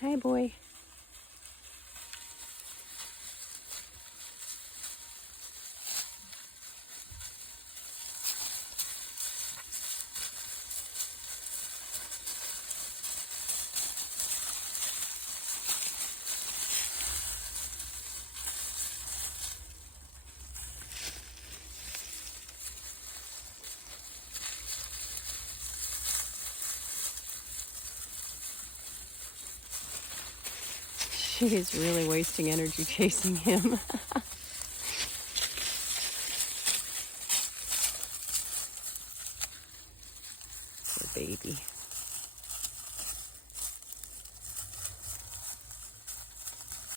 Hi, boy. She is really wasting energy chasing him. Poor baby.